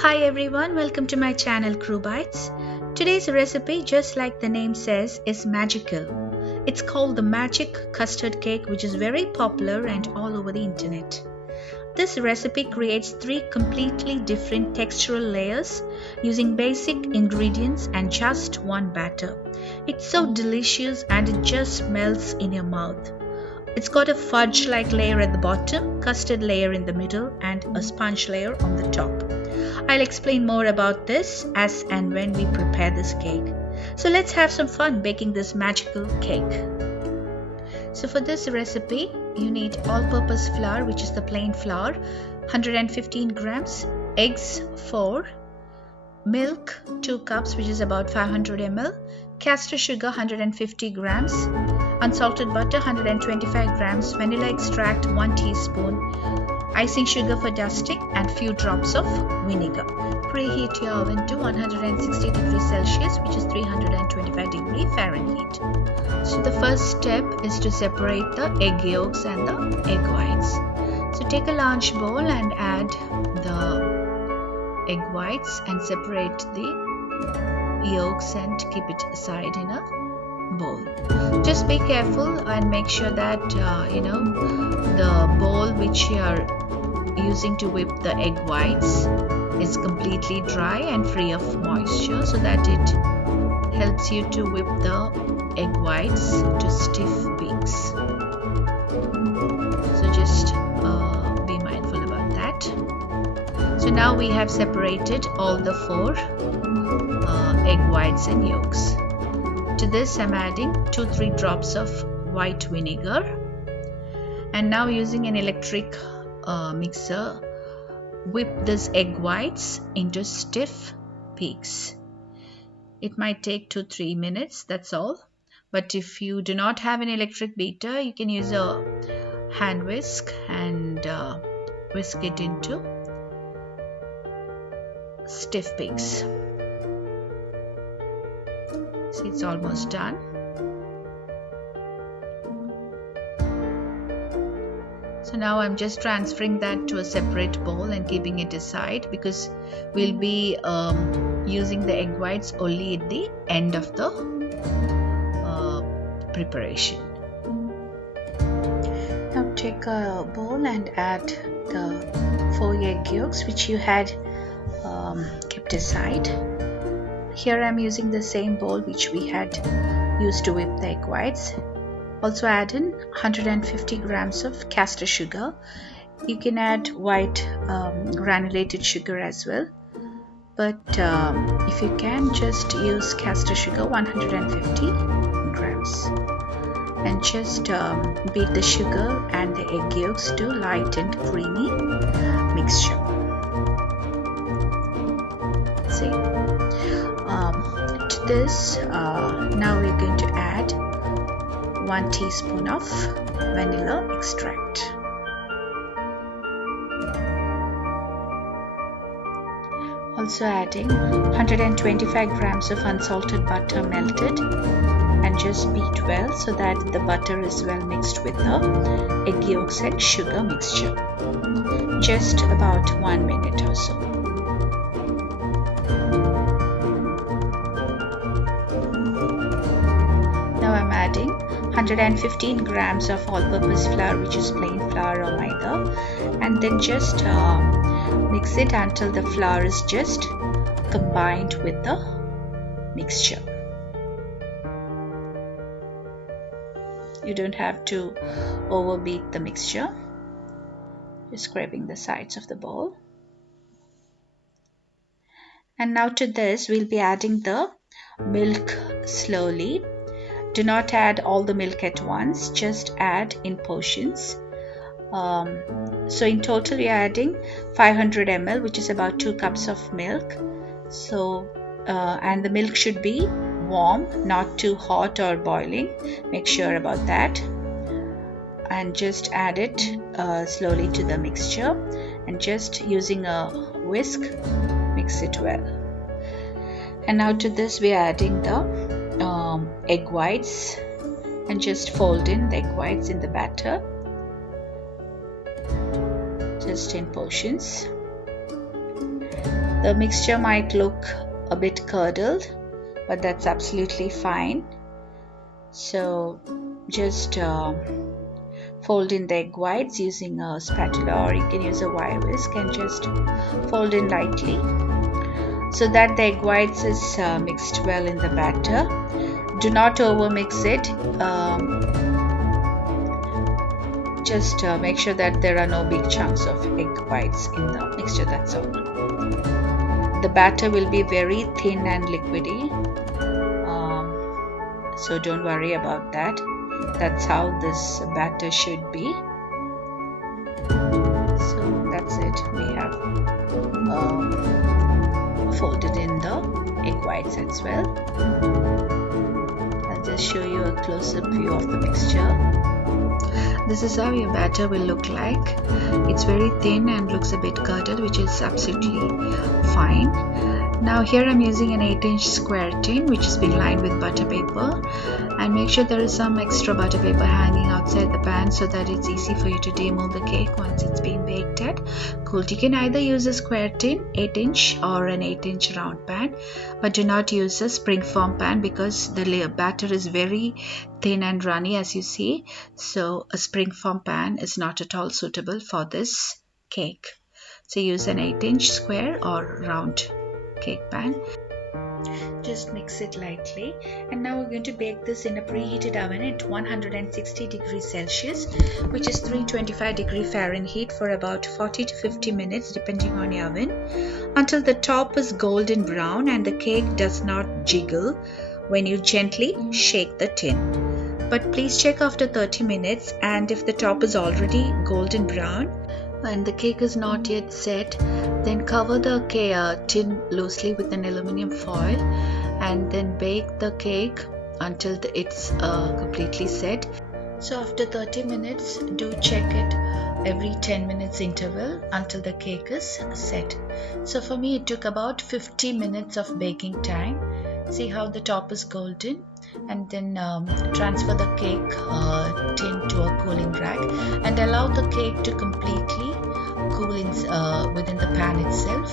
Hi everyone, welcome to my channel Crew Bites. Today's recipe, just like the name says, is magical. It's called the Magic Custard Cake, which is very popular and all over the internet. This recipe creates 3 completely different textural layers using basic ingredients and just one batter. It's so delicious and it just melts in your mouth. It's got a fudge-like layer at the bottom, custard layer in the middle, and a sponge layer on the top. I'll explain more about this as and when we prepare this cake. So let's have some fun baking this magical cake. So for this recipe, you need all-purpose flour, which is the plain flour, 115 grams, eggs 4, milk 2 cups, which is about 500 ml, castor sugar 150 grams, unsalted butter 125 grams, vanilla extract 1 teaspoon, icing sugar for dusting, and few drops of vinegar. Preheat your oven to 160 degrees Celsius, which is 325 degrees Fahrenheit. So the first step is to separate the egg yolks and the egg whites. So take a large bowl and add the egg whites and separate the yolks and keep it aside in a bowl. Just be careful and make sure that the bowl which you are using to whip the egg whites is completely dry and free of moisture, so that it helps you to whip the egg whites to stiff peaks. So just be mindful about that. So now we have separated all the 4 egg whites and yolks. To this I'm adding 2-3 drops of white vinegar, and now using an electric mixer, whip these egg whites into stiff peaks. It might take 2-3 minutes, that's all. But if you do not have an electric beater, you can use a hand whisk and whisk it into stiff peaks. See, it's almost done. So now I'm just transferring that to a separate bowl and keeping it aside, because we'll be using the egg whites only at the end of the preparation. Now take a bowl and add the 4 egg yolks which you had kept aside. Here I'm using the same bowl which we had used to whip the egg whites. Also add in 150 grams of castor sugar. You can add white granulated sugar as well, but if you can, just use castor sugar 150 grams, and just beat the sugar and the egg yolks to light and creamy mixture. See, to this now we're going to add 1 teaspoon of vanilla extract. Also adding 125 grams of unsalted butter melted, and just beat well so that the butter is well mixed with the egg yolks and sugar mixture. Just about 1 minute or so. Now I'm adding 115 grams of all-purpose flour, which is plain flour or maida, and then just mix it until the flour is just combined with the mixture. You don't have to overbeat the mixture, just scraping the sides of the bowl. And now to this we'll be adding the milk slowly. Do not add all the milk at once, just add in portions. So in total we are adding 500 ml, which is about 2 cups of milk. So and the milk should be warm, not too hot or boiling. Make sure about that. And just add it slowly to the mixture, and just using a whisk mix it well. And now to this we are adding the egg whites, and just fold in the egg whites in the batter, just in portions. The mixture might look a bit curdled, but that's absolutely fine. So just fold in the egg whites using a spatula, or you can use a wire whisk, and just fold in lightly so that the egg whites is mixed well in the batter. Do not over mix it. Just make sure that there are no big chunks of egg whites in the mixture, that's all. The batter will be very thin and liquidy, so don't worry about that. That's how this batter should be. So that's it. We have folded in the egg whites as well. I'll just show you a close-up view of the mixture. This is how your batter will look like. It's very thin and looks a bit curdled, which is absolutely fine. Now here I'm using an 8-inch square tin which is being lined with butter paper, and make sure there is some extra butter paper hanging outside the pan so that it's easy for you to demold the cake once it's been baked at cooled. You can either use a square tin 8-inch or an 8-inch round pan, but do not use a spring form pan because the batter is very thin and runny, as you see. So a spring form pan is not at all suitable for this cake. So use an 8-inch square or round cake pan. Just mix it lightly, and now we're going to bake this in a preheated oven at 160 degrees Celsius, which is 325 degrees Fahrenheit, for about 40 to 50 minutes depending on your oven, until the top is golden brown and the cake does not jiggle when you gently shake the tin. But please check after 30 minutes, and if the top is already golden brown and the cake is not yet set, then cover the tin loosely with an aluminum foil and then bake the cake until it's completely set. So after 30 minutes, do check it every 10 minutes interval until the cake is set. So for me it took about 50 minutes of baking time. See how the top is golden, and then transfer the cake tin to a cooling rack and allow the cake to completely cool within the pan itself.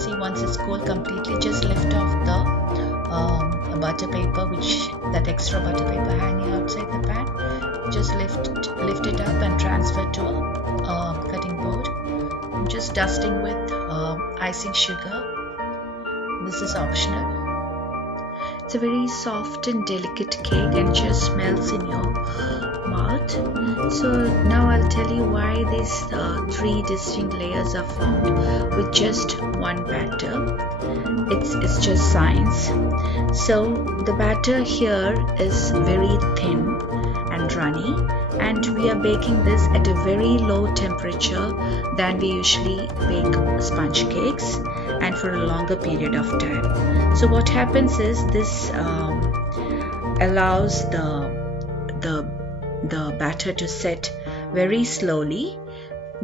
See, once it's cooled completely, just lift off the butter paper, that extra butter paper hanging outside the pan. Just lift it up and transfer to a cutting board. I'm just dusting with icing sugar. This is optional. It's a very soft and delicate cake and just melts in your mouth. So now I'll tell you why these 3 distinct layers are formed with just one batter. It's just science. So the batter here is very thin and runny, and we are baking this at a very low temperature than we usually bake sponge cakes, and for a longer period of time. So what happens is this allows the batter to set very slowly,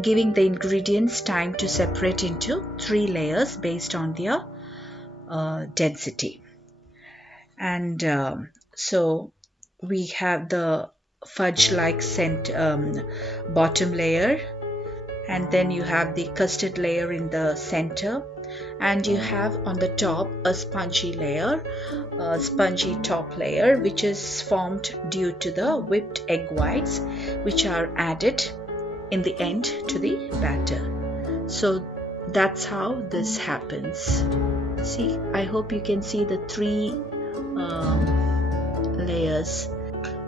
giving the ingredients time to separate into 3 layers based on their density. And so we have the fudge-like bottom layer, and then you have the custard layer in the center, and you have on the top a spongy top layer, which is formed due to the whipped egg whites which are added in the end to the batter. So that's how this happens. See, I hope you can see the 3 layers.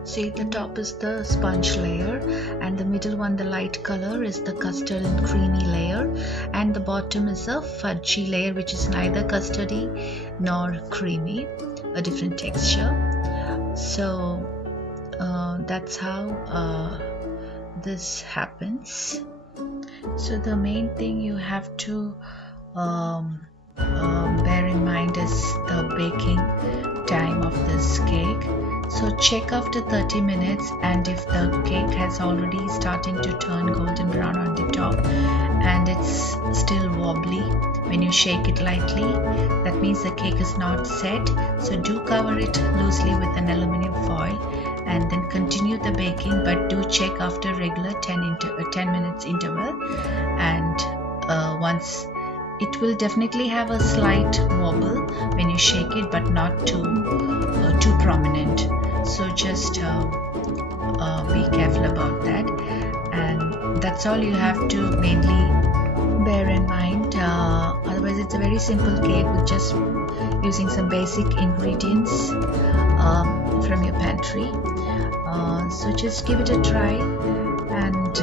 See, the top is the sponge layer, and the middle one, the light color, is the custard and creamy layer, and the bottom is a fudgy layer, which is neither custardy nor creamy, a different texture. So that's how this happens. So the main thing you have to bear in mind is the baking time of this cake. So check after 30 minutes, and if the cake has already starting to turn golden brown on the top and it's still wobbly when you shake it lightly, that means the cake is not set. So do cover it loosely with an aluminum foil and then continue the baking, but do check after regular 10 minutes interval, and once it will definitely have a slight wobble when you shake it, but not too prominent. So just be careful about that, and that's all you have to mainly bear in mind. Otherwise, it's a very simple cake with just using some basic ingredients from your pantry. So just give it a try and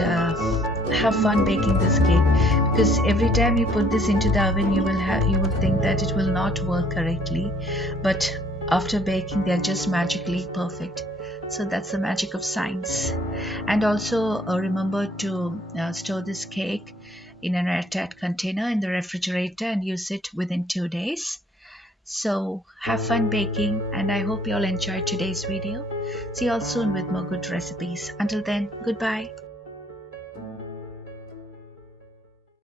have fun baking this cake, because every time you put this into the oven you will think that it will not work correctly, but after baking they're just magically perfect. So that's the magic of science. And also remember to store this cake in an airtight container in the refrigerator and use it within 2 days. So have fun baking, and I hope you all enjoyed today's video. See you all soon with more good recipes. Until then, goodbye.